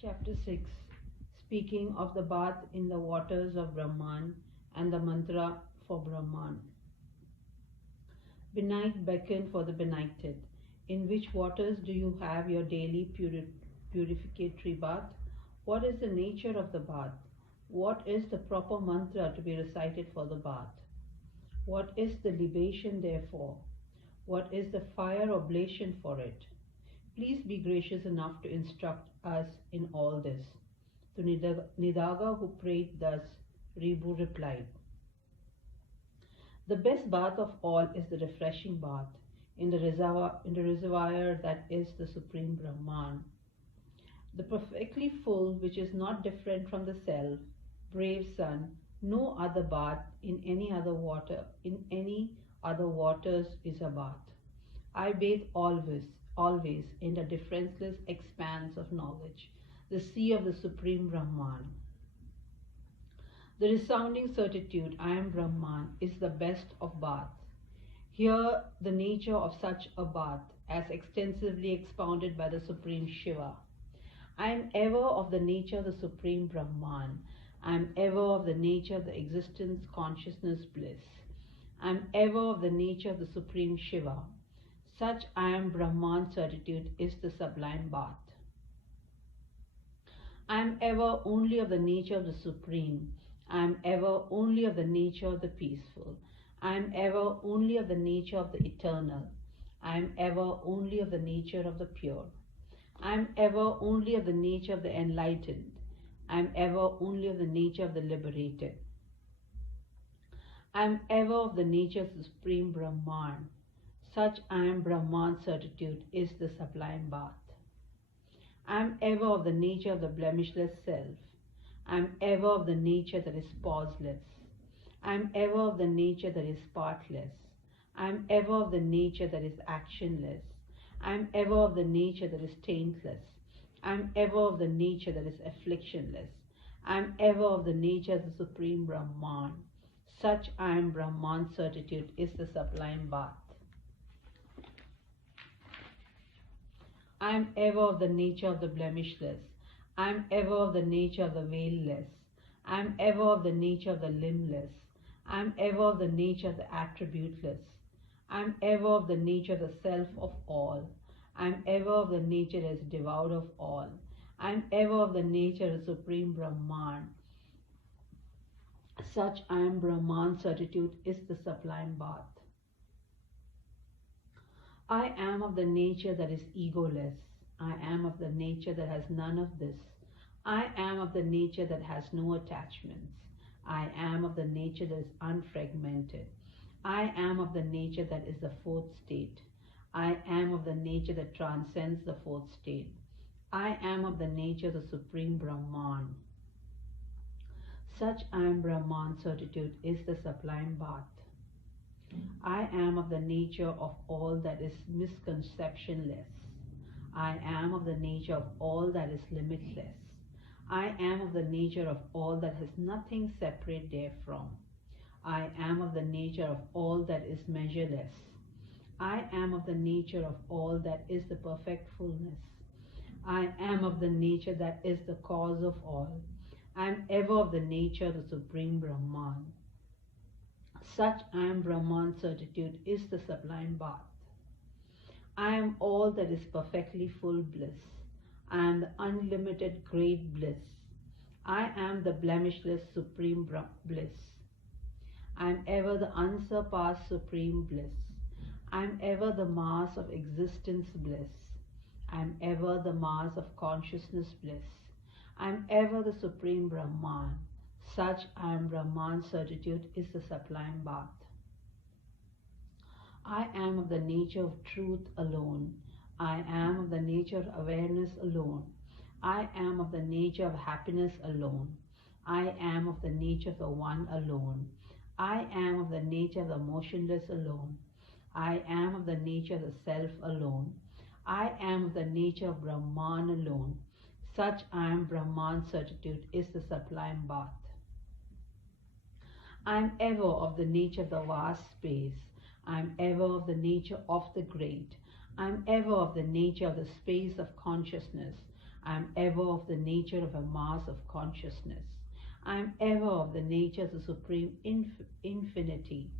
Chapter 6, speaking of the bath in the waters of Brahman and the mantra for Brahman. Benight beckon for the benighted. In which waters do you have your daily purificatory bath? What is the nature of the bath? What is the proper mantra to be recited for the bath? What is the libation therefore? What is the fire oblation for it? Please be gracious enough to instruct us in all this. To Nidaga, who prayed thus, Ribhu replied, the best bath of all is the refreshing bath in the reservoir that is the Supreme Brahman. The perfectly full, which is not different from the self, brave son, no other bath in any other water, in any other waters is a bath. I bathe always in the differenceless expanse of knowledge, the sea of the Supreme Brahman. The resounding certitude, I am Brahman, is the best of baths. Here the nature of such a bath, as extensively expounded by the Supreme Shiva. I am ever of the nature of the Supreme Brahman. I am ever of the nature of the existence, consciousness, bliss. I am ever of the nature of the Supreme Shiva. Such I am Brahman certitude is the sublime bath. I am ever only of the nature of the Supreme. I am ever only of the nature of the peaceful. I am ever only of the nature of the eternal. I am ever only of the nature of the pure. I am ever only of the nature of the enlightened. I am ever only of the nature of the liberated. I am ever of the nature of the Supreme Brahman. Such I am Brahman certitude is the sublime bath. I am ever of the nature of the blemishless self. I am ever of the nature that is pauseless. I am ever of the nature that is partless. I am ever of the nature that is actionless. I am ever of the nature that is taintless. I am ever of the nature that is afflictionless. I am ever of the nature of the Supreme Brahman. Such I am Brahman certitude is the sublime bath. I am ever of the nature of the blemishless. I am ever of the nature of the veilless. I am ever of the nature of the limbless. I am ever of the nature of the attributeless. I am ever of the nature of the self of all. I am ever of the nature that is devoid of all. I am ever of the nature of the Supreme Brahman. Such I am Brahman certitude is the sublime bath. I am of the nature that is egoless. I am of the nature that has none of this. I am of the nature that has no attachments. I am of the nature that is unfragmented. I am of the nature that is the fourth state. I am of the nature that transcends the fourth state. I am of the nature of the Supreme Brahman. Such I am Brahman certitude is the sublime bath. I am of the nature of all that is misconceptionless. I am of the nature of all that is limitless. I am of the nature of all that has nothing separate therefrom. I am of the nature of all that is measureless. I am of the nature of all that is the perfect fullness. I am of the nature that is the cause of all. I am ever of the nature of the Supreme Brahman. Such I am Brahman certitude is the sublime bath. I am all that is perfectly full bliss. I am the unlimited great bliss. I am the blemishless supreme bliss. I am ever the unsurpassed supreme bliss. I am ever the mass of existence bliss. I am ever the mass of consciousness bliss. I am ever the Supreme Brahman. Such I am Brahman certitude is the sublime bath. I am of the nature of truth alone. I am of the nature of awareness alone. I am of the nature of happiness alone. I am of the nature of the One alone. I am of the nature of the motionless alone. I am of the nature of the Self alone. I am of the nature of Brahman alone. Such I am Brahman certitude is the sublime bath. I am ever of the nature of the vast space. I am ever of the nature of the great. I am ever of the nature of the space of consciousness. I am ever of the nature of a mass of consciousness. I am ever of the nature of the supreme infinity.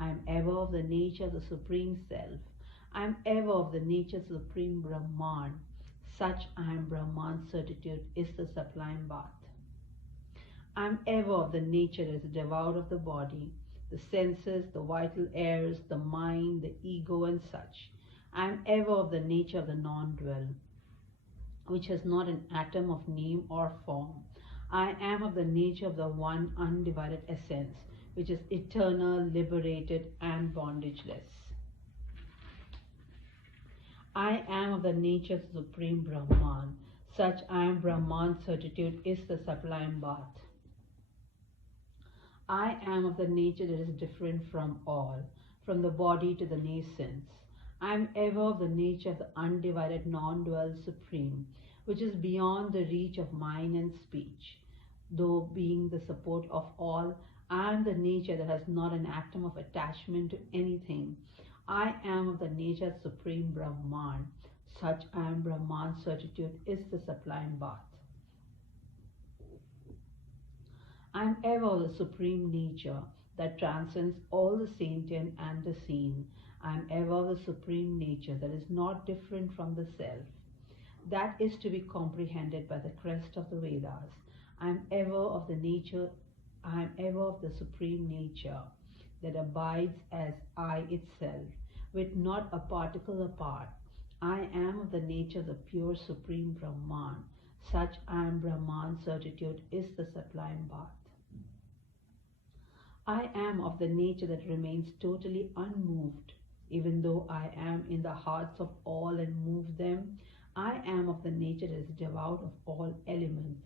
I am ever of the nature of the supreme self. I am ever of the nature of the supreme Brahman. Such I am Brahman certitude is the sublime Bhat. I am ever of the nature that is devout of the body, the senses, the vital airs, the mind, the ego, and such. I am ever of the nature of the non-dwell, which has not an atom of name or form. I am of the nature of the one undivided essence, which is eternal, liberated, and bondageless. I am of the nature of the Supreme Brahman. Such I am Brahman certitude is the sublime Bhat. I am of the nature that is different from all, from the body to the nascence. I am ever of the nature of the undivided non-dual supreme, which is beyond the reach of mind and speech. Though being the support of all, I am the nature that has not an atom of attachment to anything. I am of the nature of Supreme Brahman. Such I am Brahman certitude is the sublime Bhat. I am ever of the supreme nature that transcends all the sentient and the seen. I am ever of the supreme nature that is not different from the self. That is to be comprehended by the crest of the Vedas. I am ever of the nature, I am ever of the supreme nature that abides as I itself, with not a particle apart. I am of the nature of the pure supreme Brahman. Such I am Brahman certitude is the sublime Bhat. I am of the nature that remains totally unmoved, even though I am in the hearts of all and move them. I am of the nature that is devout of all elements,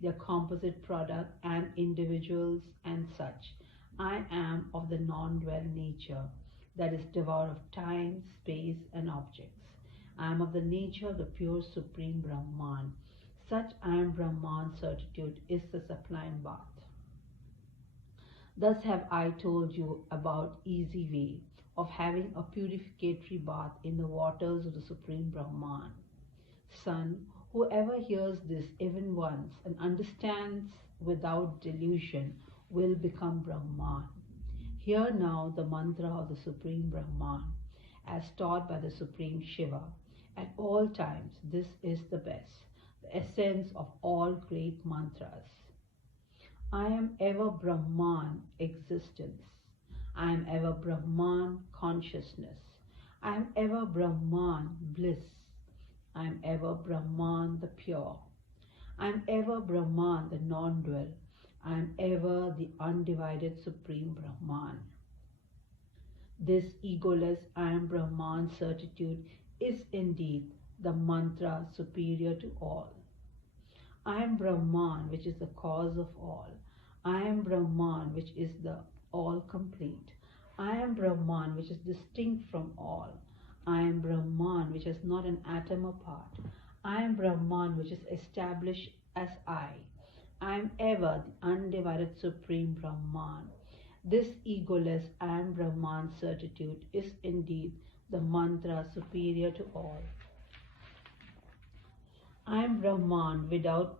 their composite product and individuals and such. I am of the non-dwell nature that is devout of time, space, and objects. I am of the nature of the pure supreme Brahman. Such I am Brahman certitude is the sublime Bhat. Thus have I told you about easy way of having a purificatory bath in the waters of the Supreme Brahman. Son, whoever hears this even once and understands without delusion will become Brahman. Hear now the mantra of the Supreme Brahman as taught by the Supreme Shiva. At all times this is the best, the essence of all great mantras. I am ever Brahman existence. I am ever Brahman consciousness. I am ever Brahman bliss. I am ever Brahman the pure. I am ever Brahman the non-dwell. I am ever the undivided Supreme Brahman. This egoless I am Brahman certitude is indeed the mantra superior to all. I am Brahman, which is the cause of all. I am Brahman, which is the all complete. I am Brahman, which is distinct from all. I am Brahman, which has not an atom apart. I am Brahman, which is established as I. I am ever the undivided Supreme Brahman. This egoless I am Brahman certitude is indeed the mantra superior to all. I am Brahman without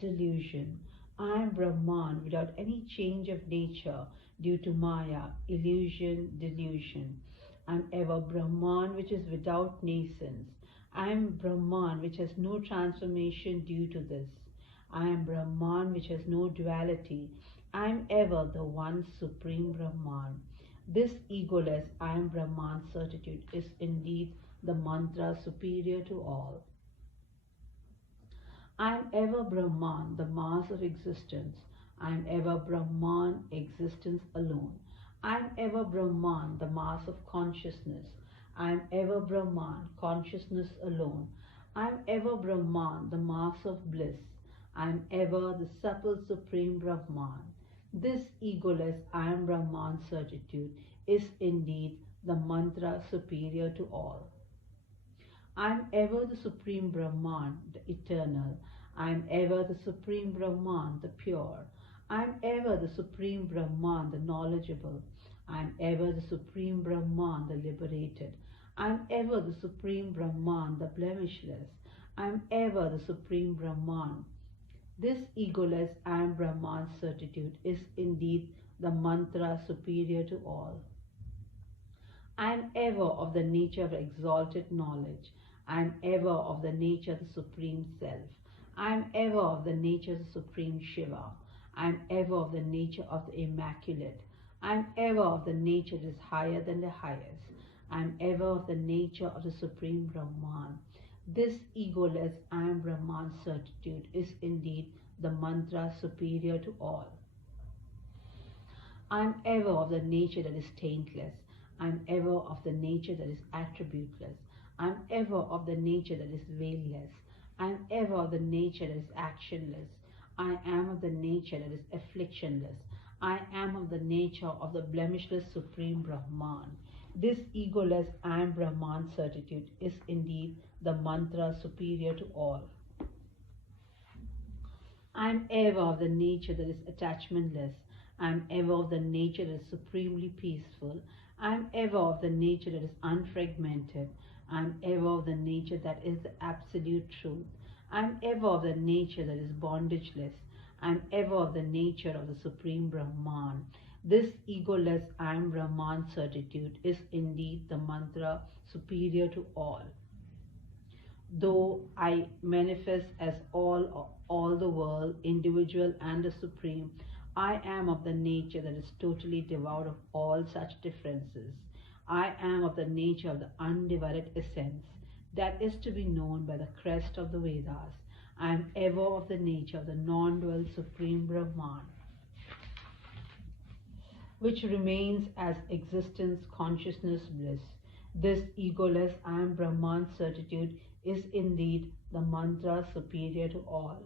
delusion. I am Brahman without any change of nature due to Maya, illusion, delusion. I am ever Brahman which is without nascence. I am Brahman which has no transformation due to this. I am Brahman which has no duality. I am ever the one Supreme Brahman. This egoless I am Brahman certitude is indeed the mantra superior to all. I am ever Brahman, the mass of existence. I am ever Brahman, existence alone. I am ever Brahman, the mass of consciousness. I am ever Brahman, consciousness alone. I am ever Brahman, the mass of bliss. I am ever the supple Supreme Brahman. This egoless I am Brahman certitude is indeed the mantra superior to all. I am ever the Supreme Brahman, the eternal. I am ever the Supreme Brahman, the pure. I am ever the Supreme Brahman, the knowledgeable. I am ever the Supreme Brahman, the liberated. I am ever the Supreme Brahman, the blemishless. I am ever the Supreme Brahman. This egoless I am Brahman certitude is indeed the mantra superior to all. I am ever of the nature of exalted knowledge. I am ever of the nature of the Supreme Self. I am ever of the nature of the Supreme Shiva. I am ever of the nature of the Immaculate. I am ever of the nature that is higher than the highest. I am ever of the nature of the Supreme Brahman. This egoless I am Brahman certitude is indeed the mantra superior to all. I am ever of the nature that is taintless. I am ever of the nature that is attributeless. I am ever of the nature that is veilless. I am ever of the nature that is actionless. I am of the nature that is afflictionless. I am of the nature of the blemishless Supreme Brahman. This egoless I am Brahman certitude is indeed the mantra superior to all. I am ever of the nature that is attachmentless. I am ever of the nature that is supremely peaceful. I am ever of the nature that is unfragmented. I am ever of the nature that is the absolute truth. I am ever of the nature that is bondageless. I am ever of the nature of the Supreme Brahman. This egoless I am Brahman certitude is indeed the mantra superior to all. Though I manifest as all the world, individual and the supreme, I am of the nature that is totally devoid of all such differences. I am of the nature of the undivided essence that is to be known by the crest of the Vedas. I am ever of the nature of the non-dual Supreme Brahman, which remains as existence, consciousness, bliss. This egoless I am Brahman certitude is indeed the mantra superior to all.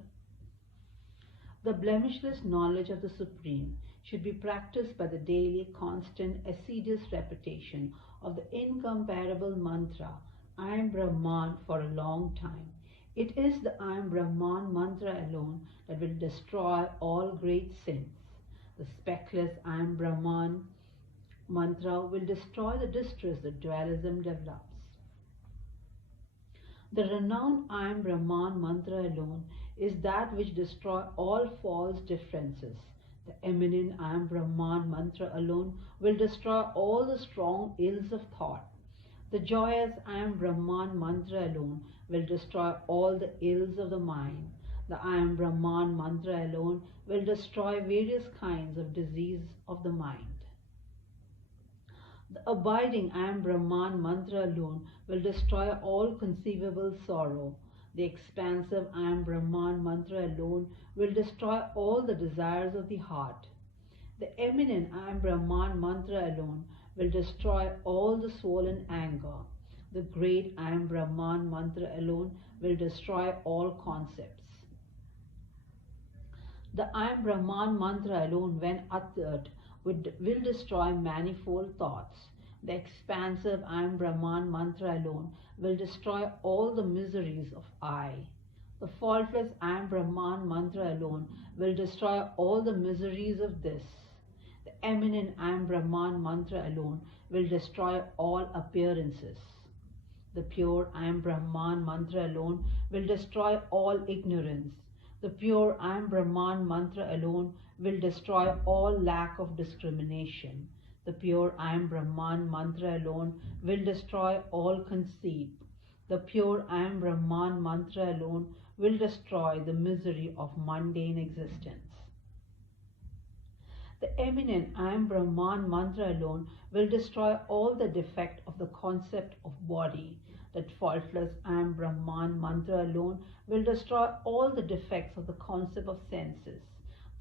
The blemishless knowledge of the Supreme should be practiced by the daily, constant, assiduous repetition of the incomparable mantra, I am Brahman, for a long time. It is the I am Brahman mantra alone that will destroy all great sins. The speckless I am Brahman mantra will destroy the distress that dualism develops. The renowned I am Brahman mantra alone is that which destroys all false differences. The eminent I am Brahman mantra alone will destroy all the strong ills of thought. The joyous I am Brahman mantra alone will destroy all the ills of the mind. The I am Brahman mantra alone will destroy various kinds of disease of the mind. The abiding I am Brahman mantra alone will destroy all conceivable sorrow. The expansive I am Brahman mantra alone will destroy all the desires of the heart. The eminent I am Brahman mantra alone will destroy all the swollen anger. The great I am Brahman mantra alone will destroy all concepts. The I am Brahman mantra alone, when uttered, will destroy manifold thoughts. The expansive I am Brahman mantra alone will destroy all the miseries of I. The faultless I am Brahman mantra alone will destroy all the miseries of this. The eminent I am Brahman mantra alone will destroy all appearances. The pure I am Brahman mantra alone will destroy all ignorance. The pure I am Brahman mantra alone will destroy all lack of discrimination. The pure I am Brahman mantra alone will destroy all conceit. The pure I am Brahman mantra alone will destroy the misery of mundane existence. The eminent I am Brahman mantra alone will destroy all the defect of the concept of body. That faultless I am Brahman mantra alone will destroy all the defects of the concept of senses.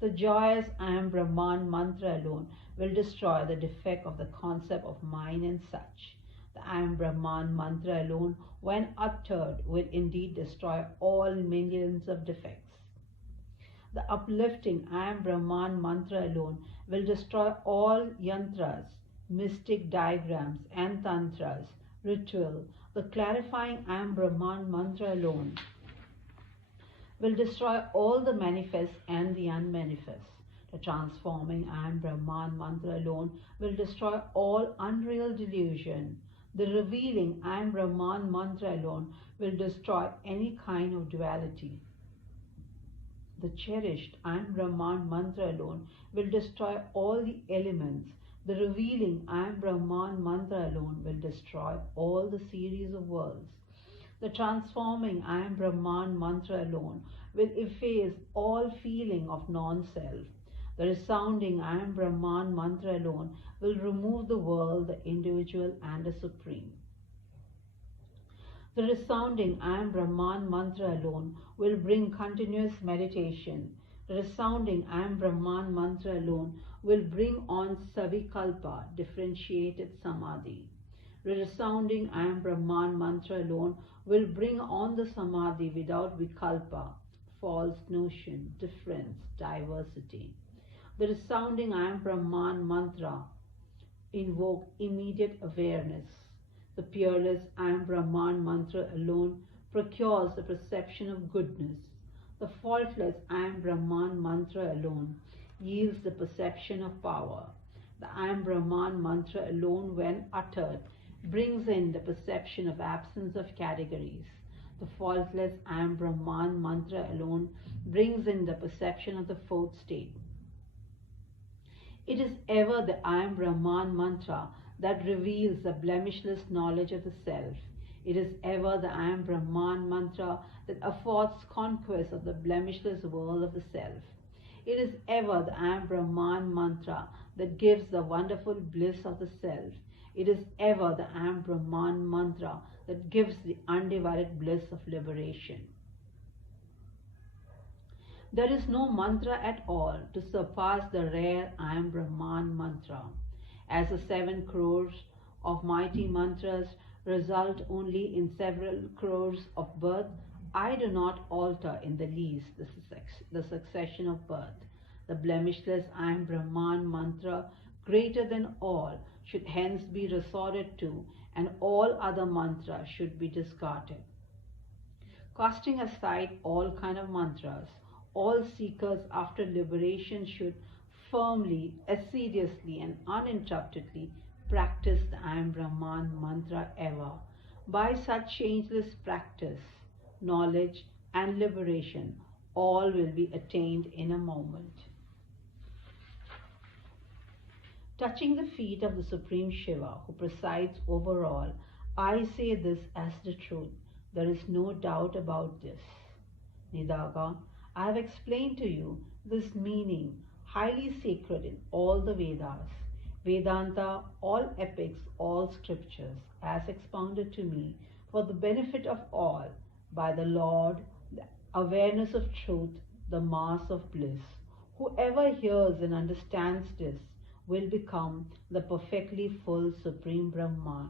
The joyous I am Brahman mantra alone will destroy the defect of the concept of mind and such. The I am Brahman mantra alone, when uttered, will indeed destroy all millions of defects. The uplifting I am Brahman mantra alone will destroy all yantras, mystic diagrams and tantras, ritual. The clarifying I am Brahman mantra alone will destroy all the manifest and the unmanifest. The transforming I am Brahman mantra alone will destroy all unreal delusion. The revealing I am Brahman mantra alone will destroy any kind of duality. The cherished I am Brahman mantra alone will destroy all the elements. The revealing I am Brahman mantra alone will destroy all the series of worlds. The transforming I am Brahman mantra alone will efface all feeling of non-self. The resounding I am Brahman mantra alone will remove the world, the individual, and the supreme. The resounding I am Brahman mantra alone will bring continuous meditation. The resounding I am Brahman mantra alone will bring on Savikalpa, differentiated samadhi. The resounding I am Brahman mantra alone will bring on the samadhi without vikalpa, false notion, difference, diversity. The resounding I am Brahman mantra invoke immediate awareness. The peerless I am Brahman mantra alone procures the perception of goodness. The faultless I am Brahman mantra alone yields the perception of power. The I am Brahman mantra alone, when uttered, brings in the perception of absence of categories. The faultless I am Brahman mantra alone brings in the perception of the fourth state. It is ever the I am Brahman mantra that reveals the blemishless knowledge of the self. It is ever the I am Brahman mantra that affords conquest of the blemishless world of the self. It is ever the I am Brahman mantra that gives the wonderful bliss of the self. It is ever the I am Brahman mantra that gives the undivided bliss of liberation. There is no mantra at all to surpass the rare I am Brahman mantra. As the 7 crores of mighty mantras result only in several crores of birth, I do not alter in the least the succession of birth. The blemishless I am Brahman mantra, greater than all, should hence be resorted to, and all other mantras should be discarded. Casting aside all kind of mantras, all seekers after liberation should firmly, assiduously, and uninterruptedly practice the I am Brahman mantra ever. By such changeless practice, knowledge and liberation, all will be attained in a moment. Touching the feet of the Supreme Shiva, who presides over all, I say this as the truth. There is no doubt about this. Nidaga, I have explained to you this meaning, highly sacred in all the Vedas, Vedanta, all epics, all scriptures, as expounded to me for the benefit of all by the Lord, the awareness of truth, the mass of bliss. Whoever hears and understands this will become the perfectly full Supreme Brahman.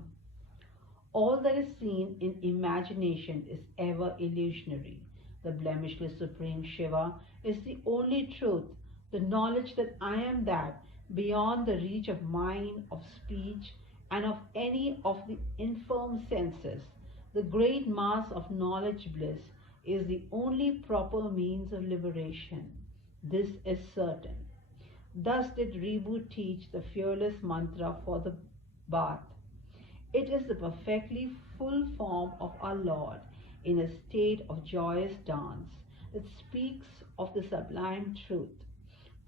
All that is seen in imagination is ever illusionary. The blemishless Supreme Shiva is the only truth, the knowledge that I am that, beyond the reach of mind, of speech, and of any of the infirm senses. The great mass of knowledge bliss is the only proper means of liberation. This is certain. Thus did Ribhu teach the fearless mantra for the bath. It is the perfectly full form of our Lord in a state of joyous dance that speaks of the sublime truth.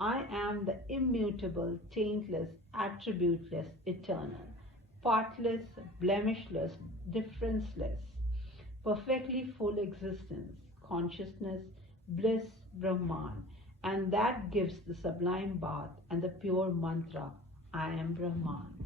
I am the immutable, taintless, attributeless, eternal, partless, blemishless, differenceless, perfectly full existence, consciousness, bliss, Brahman, and that gives the sublime bath and the pure mantra, I am Brahman.